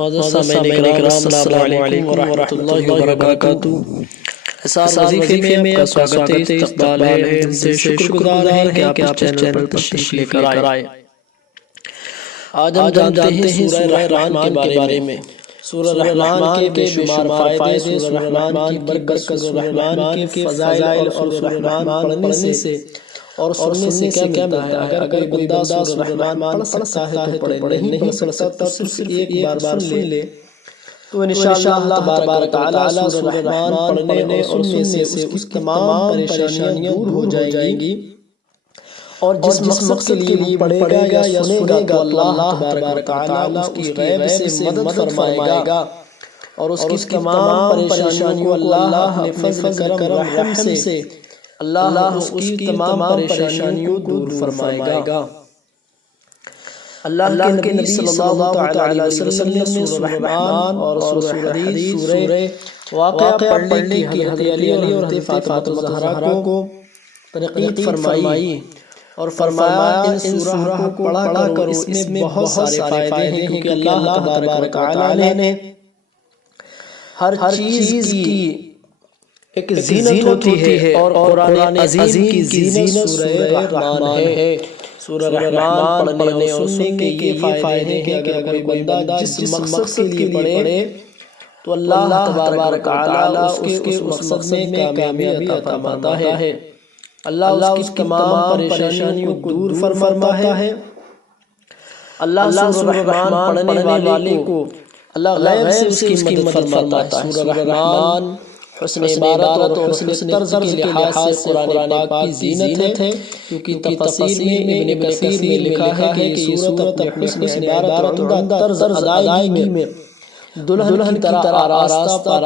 معزز سامعین اکرام السلام علیکم ورحمۃ اللہ وبرکاتہ۔ حصار وظیفے میں آپ کا سواگت ہے، استقبال ہے، ہم دل سے شکر گزار ہیں کہ آپ اس چینل پر تشریف لے کر آئے۔ آج ہم جانتے ہیں سورہ رحمان کے بارے میں۔ سورہ رحمان کے بے شمار فائدے، سورہ رحمان کی برکت، سورہ رحمان کے فضائل اور سورہ رحمان پڑھنے سے اور سننے سے کیا ملتا ہے۔ اگر کوئی بندہ سورہ رحمان پڑھ سکتا ہے تو پڑھے، نہیں پڑھ سکتا تو صرف ایک بار سن لے تو انشاءاللہ تبارک و تعالی سورہ رحمان پڑھنے اور سننے سے اس کی تمام پریشانیاں دور ہو جائیں گی، اور جس مقصد کے لیے پڑھے گا یا سنے گا تو اللہ تبارک و تعالی اس کی غیب سے مدد فرمائے گا، اور اس کی تمام پریشانیوں کو اللہ اپنے فضل کرم رحم سے اللہ اس کی تمام پریشانیوں کو دور فرمائے گا۔ اللہ کے نبی صلی اللہ علیہ وسلم نے سورہ رحمان اور سورہ حدید، سورہ واقعہ پڑھنے کی حضرت علی اور حضرت فاطمہ الزہرا کو ترغیب فرمائی اور فرمایا ان سورہ کو پڑھا کرو، اس میں بہت سارے فائدے ہیں، کیونکہ اللہ تبارک و تعالی نے ہر چیز کی ایک زینت ہوتی ہے، اور قرآن عظیم کی زینت سورہ رحمان ہے۔ سورہ رحمان پڑھنے اور سننے کے یہ فائدے ہیں کہ اگر کوئی بندہ جس مقصد کے لیے پڑھے تو اللہ تبارک و تعالی اس کے اس مقصد میں کامیابی عطا فرماتا ہے۔ اللہ اس کی تمام پریشانیوں کو دور فرماتا ہے۔ اللہ سورہ رحمان پڑھنے والے کو اللہ غیب سے اس کی مدد فرماتا ہے۔ سورہ رحمان حسن عبارت اور حسن طرز کے لحاظ سے قرآن پاک کی زینت ہے، کیونکہ تفسیر میں ابن کثیر میں لکھا ہے کہ یہ سورت اپنے حسن عبارت اور عمدہ طرز ادائیگی میں دلہن کی طرح آراستہ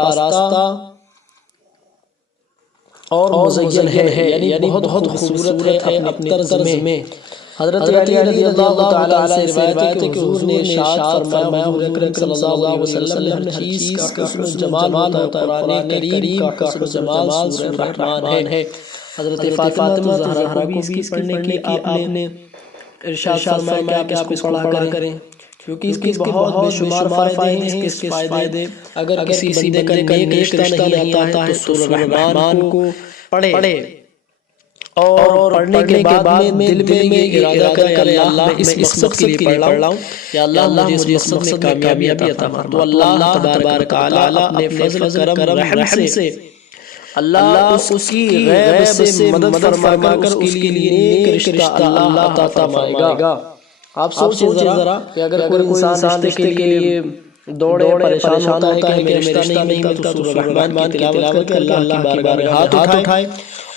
اور مزین ہے، یعنی بہت خوبصورت ہے اپنے طرز میں۔ حضرت علی رضی اللہ تعالیٰ سے روایت ہے کہ حضور نے ارشاد فرمایا، حضور اکرم صلی اللہ علیہ وسلم نے ہر چیز کا حسن و جمال ہوتا ہے، قرآن کریم کا حسن و جمال سورہ رحمان ہے۔ حضرت فاطمہ الزہرا کو بھی پڑھنے کی آپ نے ارشاد فرمایا کہ آپ اس کو پڑھا کریں، کیونکہ اس کے بہت بے شمار فائدے ہیں۔ اس کے فائدے اگر کسی بندے کا نیک رشتہ نہیں آتا ہے تو سورہ رحمان کو پڑھے، اور پڑھنے کے بعد میں دل میں یہ ارادہ کرے اللہ میں اس مقصد کے لیے پڑھ رہا ہوں کہ اللہ مجھے اس مقصد میں کامیابی عطا فرما، تو اللہ تبارک و تعالی اپنے فضل کرم رحم سے اللہ اس کی غیب سے مدد فرما کر اس کے لیے نیک رشتہ اللہ عطا فرمائے گا۔ آپ سوچیں ذرا کہ اگر کوئی انسان رشتے کے لیے دوڑے پریشان ہوتا ہے کہ ہمیں رشتہ نہیں ملتا تو سورہ رحمان کی تلاوت کر کے اللہ کی بارگاہ میں ہاتھ اٹھائے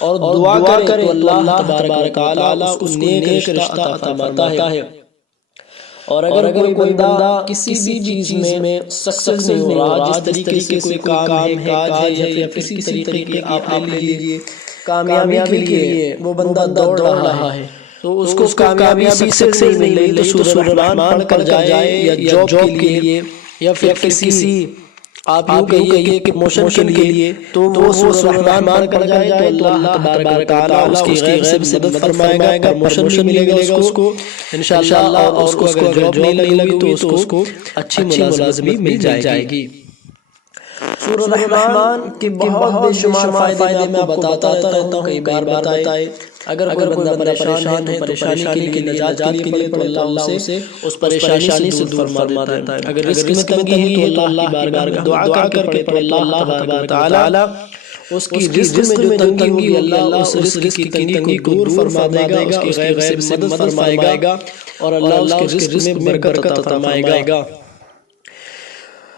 اور دعا کرے تو اللہ تبارک و تعالی اس کو نیک رشتہ عطا فرماتا ہے۔ اور اگر کوئی بندہ کسی بھی چیز میں سکسیس نہیں ہو رہا، جس طریقے سے کوئی کام ہے، کاج ہے، یا کسی طریقے کی آپ لے لیجئے کامیابی کے لیے وہ بندہ دوڑ رہا ہے، تو اس کو کامیابی سکسیس نہیں مل رہی تو سورہ رحمان پڑھ کر جائے، یا جاب کے لیے یا پھر کسی آپ یوں کہیے کہ پروموشن کے لیے، تو وہ سورہ رحمان پڑھ کر جائے تو اللہ تبارک و تعالی اس کی غیب سے مدد فرمائے گا، پروموشن ملے گا اس کو انشاءاللہ، اور اس کو اگر جاب نہیں لگی تو اس کو اچھی ملازمت مل جائے گی۔ سورہ رحمان کے بہت بے شمار فائدے میں آپ کو بتاتا رہتا ہوں، کئی بار بتائے۔ اگر کوئی بندہ پریشان ہے تو پریشانی کے لیے نجات کے لیے تو اللہ اسے اس پریشانی سے دور فرما دیتا ہے۔ اگر رزق میں تنگی ہے تو اللہ کی بارگاہ میں دعا کر کے پڑھے تو اللہ تبارک و تعالی اس کی رزق میں جو تنگی ہوگی اللہ اس رزق کی تنگی کو دور فرما دے گا، اس کی غیب سے مدد فرمائے گا، اور اللہ اس کے رزق میں برکت عطا فرمائے گا۔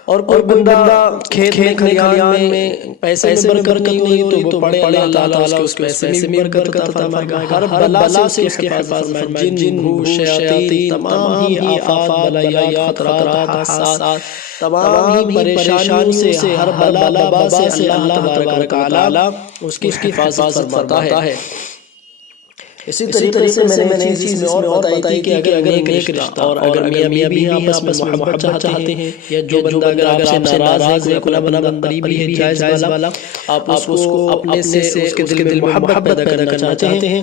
اور کوئی بندہ کھیت میں کھلیان میں پیسے میں برکت نہیں ہوئی تو وہ پڑھے، اللہ تعالیٰ اس کے پیسے میں برکت عطا فرمائے گا۔ ہر بلا سے اس کے حفاظت فرمائے، جن بھوت شیاطین تمام ہی آفات بلایات خطرات حادثات تمام ہی پریشانیوں سے ہر بلا وبا سے اللہ تبارک و تعالی اس کی حفاظت فرماتا ہے۔ اسی طریقے سے میں نے اس چیز میں اور بتائی کہ اگر نیک رشتہ اور اگر میاں بیوی آپس میں محبت چاہتے ہیں، یا جو بندہ اگر آپ سے ناراض ہے، اپنا بندہ قریبی ہے، جائز والا، آپ اس کو اپنے سے اس کے دل میں محبت پیدا کرنا چاہتے ہیں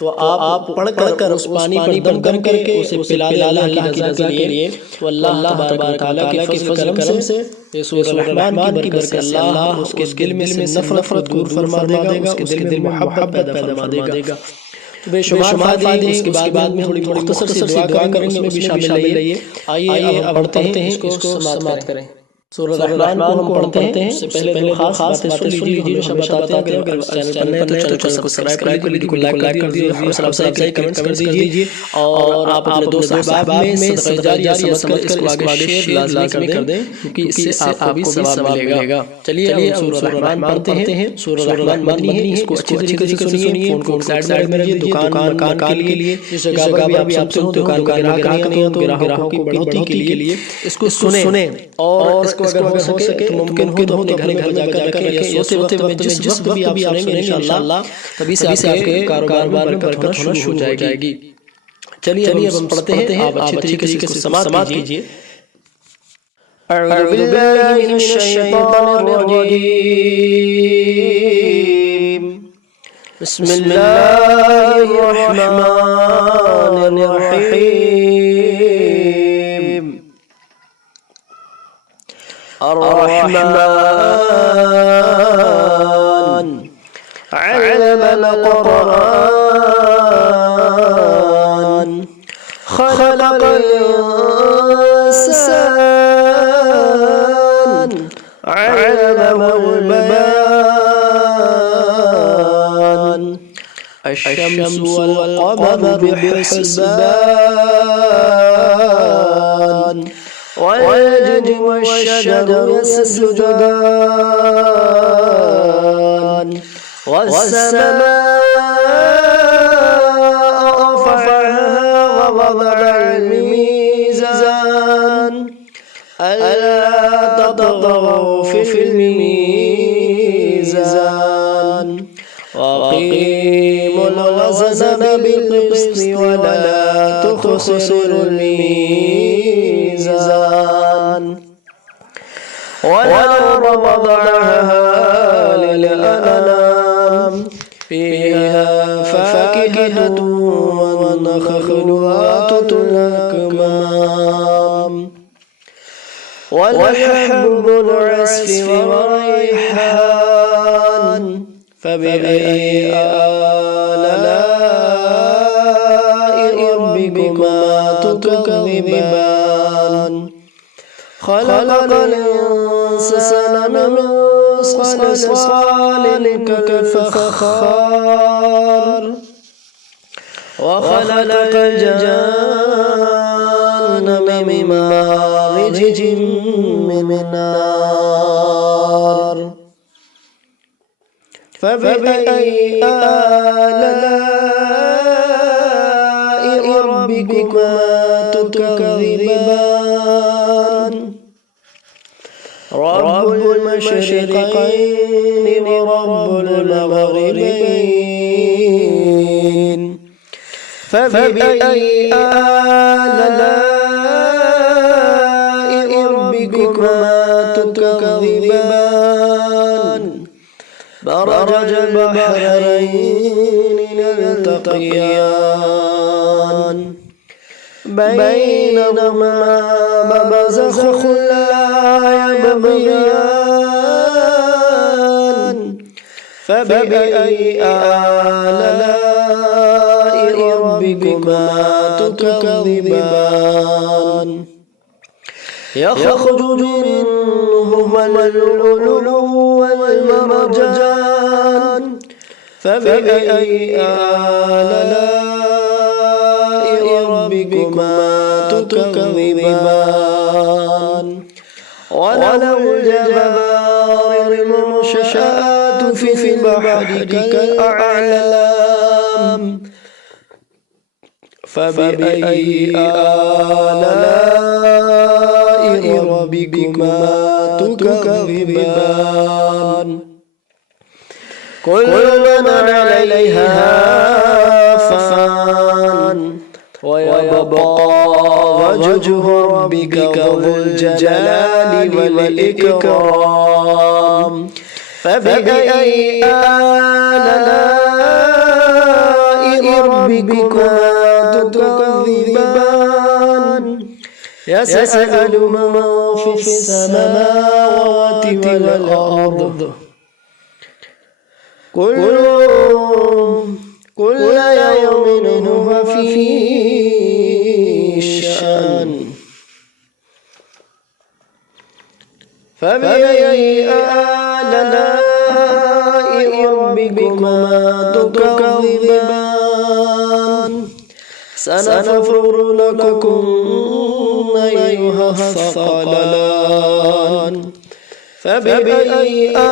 तो आप पढ़कर उस पानी पर दम करके उसे पिला दे अल्लाह की रज़ा के लिए, तो अल्लाह तबारक व तआला के फज़ल करम से सूरह रहमान की बरकत से अल्लाह उसके दिल में से नफरत दूर फरमा देगा, उसके दिल में मोहब्बत पैदा फरमा देगा। तो बेशुमार फायदे हैं। उसके बाद में थोड़ी मुख्तसर सी दुआ करेंगे, उसमें भी शामिल रहिए। आइए अब पढ़ते हैं, इसको समाप्त करें। सूरह रहमान को हम पढ़ते हैं। उससे पहले दो खास बातें सुन लीजिए। हमेशा बताते हैं अगर चैनल पर नए तो चैनल को सब्सक्राइब कर लीजिए, वीडियो को लाइक कर दीजिए, हौसला अफजाई कमेंट्स कर दीजिए और आप अपने दोस्त अहबाब में सदका जारिया समझकर इसको आगे शेयर लाजमी कर दें, क्योंकि इससे आपको भी सवाब मिलेगा। चलिए अब सूरह रहमान पढ़ते हैं। सूरह रहमान मदनी है, इसको अच्छी तरीके से सुनिए। फोन को साइड में रखिए। दुकान मकान के लिए जिस जगह पर भी आप सुनते हो, दुकान ग्राहक नहीं हो तो ग्राहकों की बढ़ोतरी के लिए इसको सुने और इसको अगर हो सके तो मुमकिन हो तो अपने घर में जाकर या सोते वक्त में जिस वक्त भी आप सुनेंगे इंशाअल्लाह तभी से आपके कारोबार में बरकत होना शुरू हो जाएगी। चलिए अब हम पढ़ते हैं। आप अच्छी तरीके से इसको समाप्त कीजिए। अऊज़ु बिल्लाहि मिनश शैतानिर रजीम। बिस्मिल्लाहिर रहमानिर रहीम। الرحمن علم القرآن خلق الإنسان علمه البيان الشمس والقمر بحسبان والنجم والشجر يسجدان والسماء رفعها ووضع الميزان ألا تطغوا في الميزان وأقيموا الوزن بالقسط ولا تخسروا الميزان والأرض وضعها للأنام فيها فاكهة والنخل ذات الأكمام والحب ذو العصف والريحان فبأي آلاء ربكما تكذبان خلق الإنسان من صلصال كالفخار وخلق الجان من مارج من نار فبأي آلاء ربكما تكذبان رب المشرقين ورب المغربين فبأي آلاء ربكما تكذبان مرج البحرين يلتقيان بينهما برزخ لا يبغيان فبأي آلاء ربكما تكذبان يخرج منهما اللؤلؤ والمرجان فبأي آلاء ربكما تكذبان وله الجوار المنشآت في البحر كالأعلام فبأي آلاء ربكما تكذبان كل من عليها فان ويبقى وجه ربك ذو الجلال والإكرام فبأي آلاء ربكما تكذبان يسأل من في السماوات والأرض كل يوم هو في شأن فبأي آلاء ربكما تكذبان سنفرغ لكم أيها الثقلان فبأي آلاء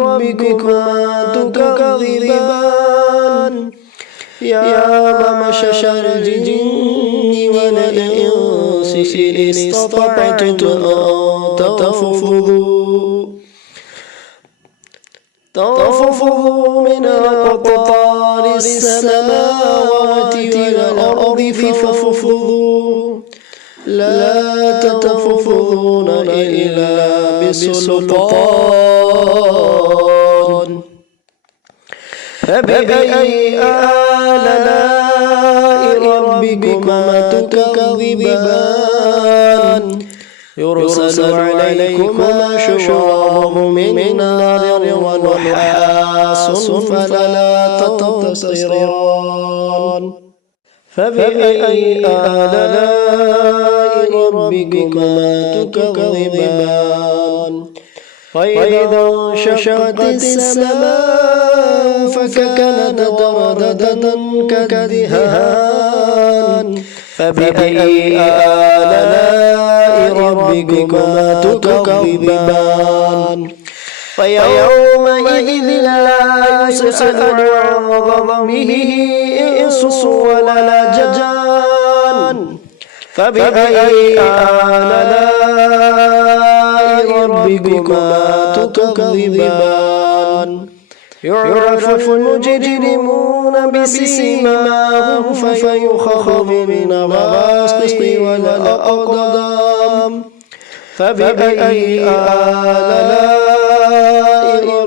ربكما تكذبان يا معشر الجن والإنس إن استطعتم أن تنفذوا من أقطار السماوات والأرض فانفذوا لا تنفذون إلا بسلطان فبأي آلاء ربكما تكذبان يرسل عليكما شواظ من نار ونحاس فلا تنتصران فبأي آلاء ربكما تكذبان وإذا انشقت السماء فكانت وردة كالدهان فبأي آلاء ربكما تكذبان فيومئذ لا يسأل عن ظلمه إنس ولا جان فبأي آلاء ربكما تكذبان يعرف المجرمون بسيماهم فيؤخذ بالنواصي والأقدام فبأي آلاء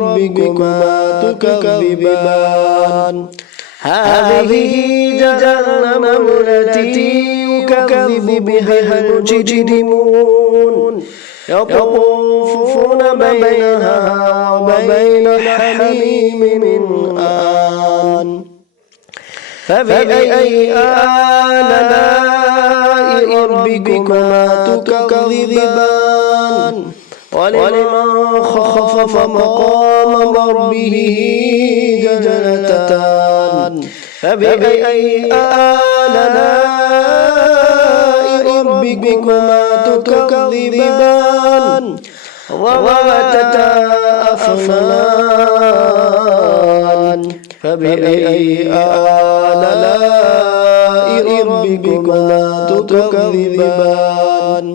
ربكما تكذبان هذه جهنم التي يكذب بها المجرمون يطوفون بينها وبين حميم آن فبأي آلاء ربكما تكذبان ولمن خاف مقام ربه جنتان فبأي آلاء ربكما تكذبان ذواتا أفنان فبأي آلاء ربكما تكذبان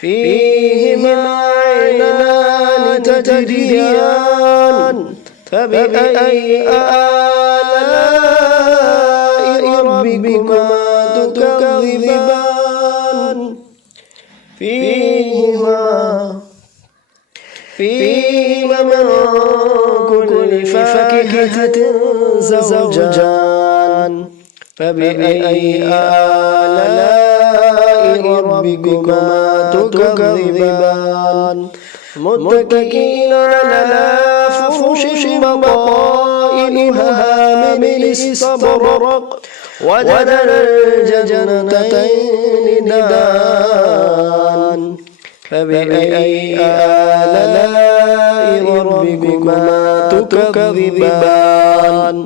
فيهما عينان تجريان فبأي آلاء ربكما تكذبان فيهما من كل فاكهة زوجان فبأي آلاء ربكما تكذبان متكئين على فرش بطائنها من استبرق وجنى الجنتين دان فبأي آلاء ربكما تكذبان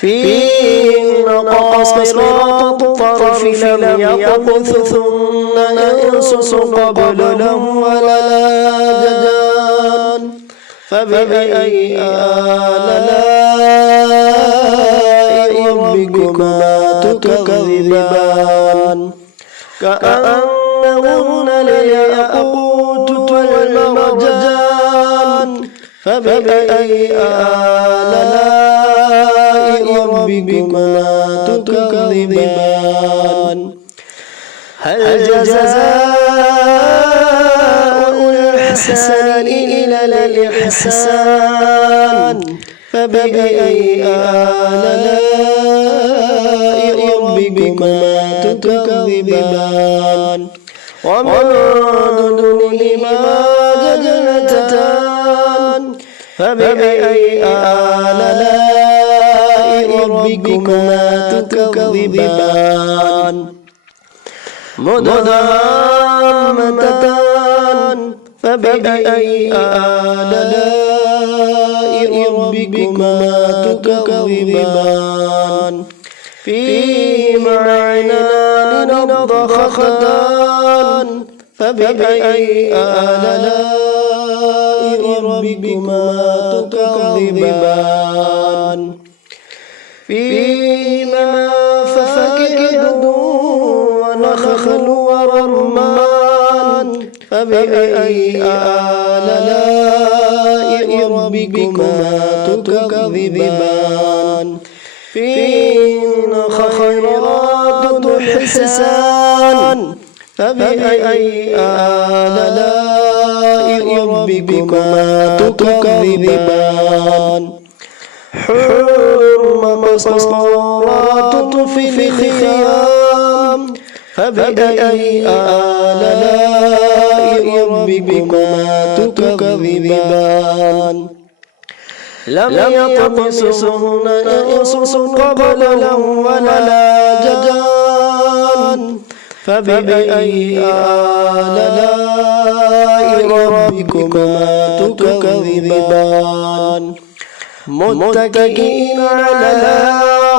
فيهن قاصرات الطرف لم يطمثهن إنس قبلهم ولا جان فبأي آلاء ربكما تكذبان كأنهن الياقوت والمرجان فبأي آلاء ربكما تكذبان هل جزاء الإحسان إلا الإحسان فبأي آلاء ربكما تكذبان ومن دونهما جنتان فبأي آلاء ربكما تكذبان مدهامتان فبأي آلاء ربكما تكذبان فيهما عينان نضختان فبأي آلاء ربكما تكذبان فيهما فاكهة ونخل ورمان فبأي آلاء ربكما تكذبان فيهن خيرات حسان فبأي آلاء ربكما تكذبان حور مقصورات في الخيام فبأي آلاء ربكما تكذبان لم يطمسهن إنس قبلهم ولا جان فبأي آلاء ربكما تكذبان متكئين على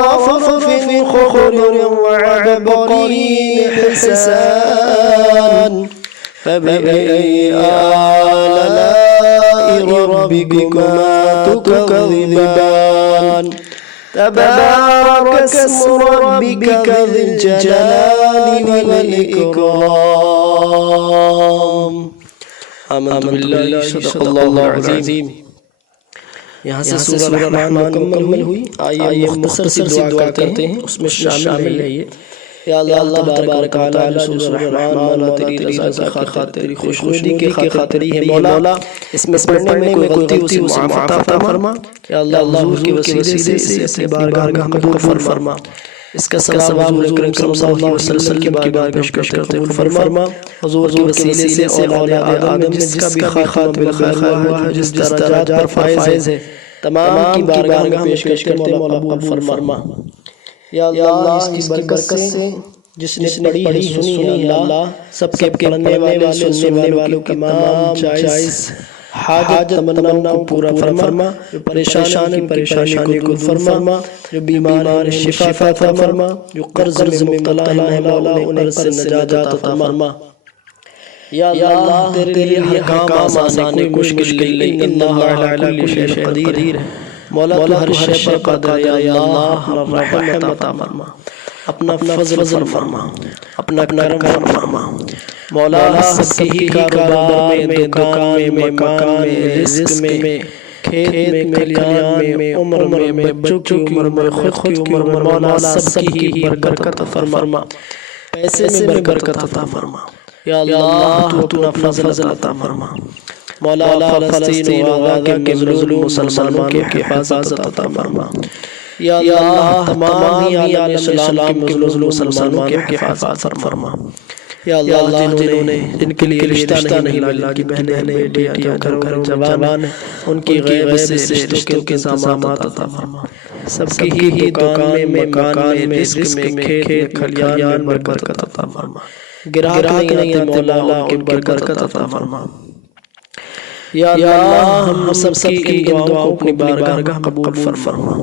رفرف خضر وعبقري حسان فبأي آلاء ربكما تكذبان تبارك اسم ربك ذي الجلال والإكرام آمنت بالله صدق اللہ العظیم. یہاں سے سورہ رحمان مکمل ہوئی. آئیے مختصر سی دعا کرتے ہیں، اس میں شامل ہے یہ: یا اللہ تبارک و تعالی سورہ رحمان مولا تیری رضا کی خاطر، تیری خوشنودی کی خاطر ہے مولا، اس میں پڑھنے میں کوئی غلطی ہو اسے معاف عطا فرما. یا اللہ حضور کے وسیلے سے اسے بارگاہ میں قبول فرما. اس کا ثواب حضور اکرم صلی اللہ علیہ وسلم کی بارگاہ میں پیش کرتے قبول فرما. حضور کے وسیلے سے اولاد آدم جس کا بھی خاتمہ بالخیر ہوا ہے، جس درجات پر فائز ہے، تمام کی بارگاہ میں پیش کرتے مولا قبول فرما. یا اللہ اس کی برکت سے جس نے پڑھی ہے سنی ہے اللہ، سب کے پڑھنے والے سننے والوں کی تمام جائز حاجت تمنا کو پورا فرما. جو پریشان کی پریشانی کو دور فرما، جو بیمار شفا عطا فرما، جو قرض میں مبتلا ہے مولا انہیں قرض سے نجات عطا فرما. یا اللہ تیرے لیے کام آسان ہے، کوئی مشکل نہیں. ان اللہ علی کل شیء قدیر ہے مولا، تو ہر شے پر قادر ہے. یا اللہ رحمت عطا فرما، اپنا فضل فرما، اپنا کرم فرما مولا. سب کی ہی کاروبار میں، دکان میں، مکان میں، رزق میں، کھیت میں، کھلیان میں، عمر میں، بچوں کی عمر میں، خود کی عمر میں مولا سب کی ہی برکت عطا فرما، پیسے میں برکت عطا فرما. یا اللہ تو اپنا فضل عطا فرما مولا. فلسطین و غزہ کے مظلوم مسلمانوں کی حفاظت عطا فرما. یا اللہ تمام ہی عالم اسلام کے مظلوم مسلمانوں کی حفاظت فرما. یا اللہ جن کے لیے رشتہ نہیں ملا، کی بہنیں بیٹیاں گھر جوان ہیں، ان کی غیب سے رشتوں کے انتظامات عطا فرما. سب کی ہی دکان میں، مکان میں، رزق میں، کھیت میں، کھلیان میں برکت عطا فرما. گراہک نہیں آتے مولا، ان کی برکت عطا فرما. یا اللہ ہم سب کی ان دعاؤں کو اپنی بارگاہ قبول فرما.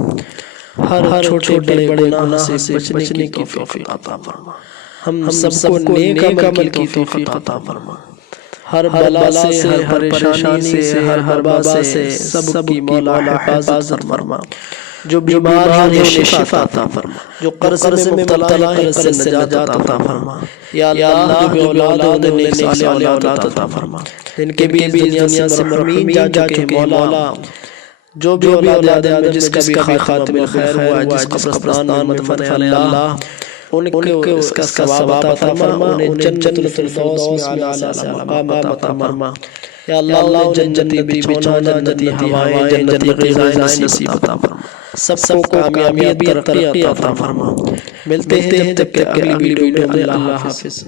ہر چھوٹے بڑے گناہ سے بچنے کی توفیق عطا فرما. ہم سب کو نیک عمل کی توفیق عطا فرما. ہر بلا سے، ہر پریشانی سے، ہر وبا سے سب کی مولا حفاظت فرما. جو بیمار ہیں شفا عطا فرما، جو قرض میں مبتلا ہے قرض سے نجات عطا فرما. یا اللہ جو اولاد نیک صالح اولاد عطا فرما، جن کے بھی دنیا سے مرحوم جا چکے مولا. جو بھی اولاد آدم جس کا بھی خاتمہ خیر ہوا، جس قبرستان میں مدفن ہے اللہ، ان کو اس کا ثواب عطا فرما، انہیں جنت الفردوس میں اعلیٰ مقام عطا فرما. یا اللہ انہیں جنتی بچھونا، جنتی ہوائیں، جنتی غذائیں نصیب عطا فرما، سب کو کامیابی ترقی عطا فرما۔ ملتے ہیں جب تک کہ اگلی ویڈیو میں۔ اللہ حافظ۔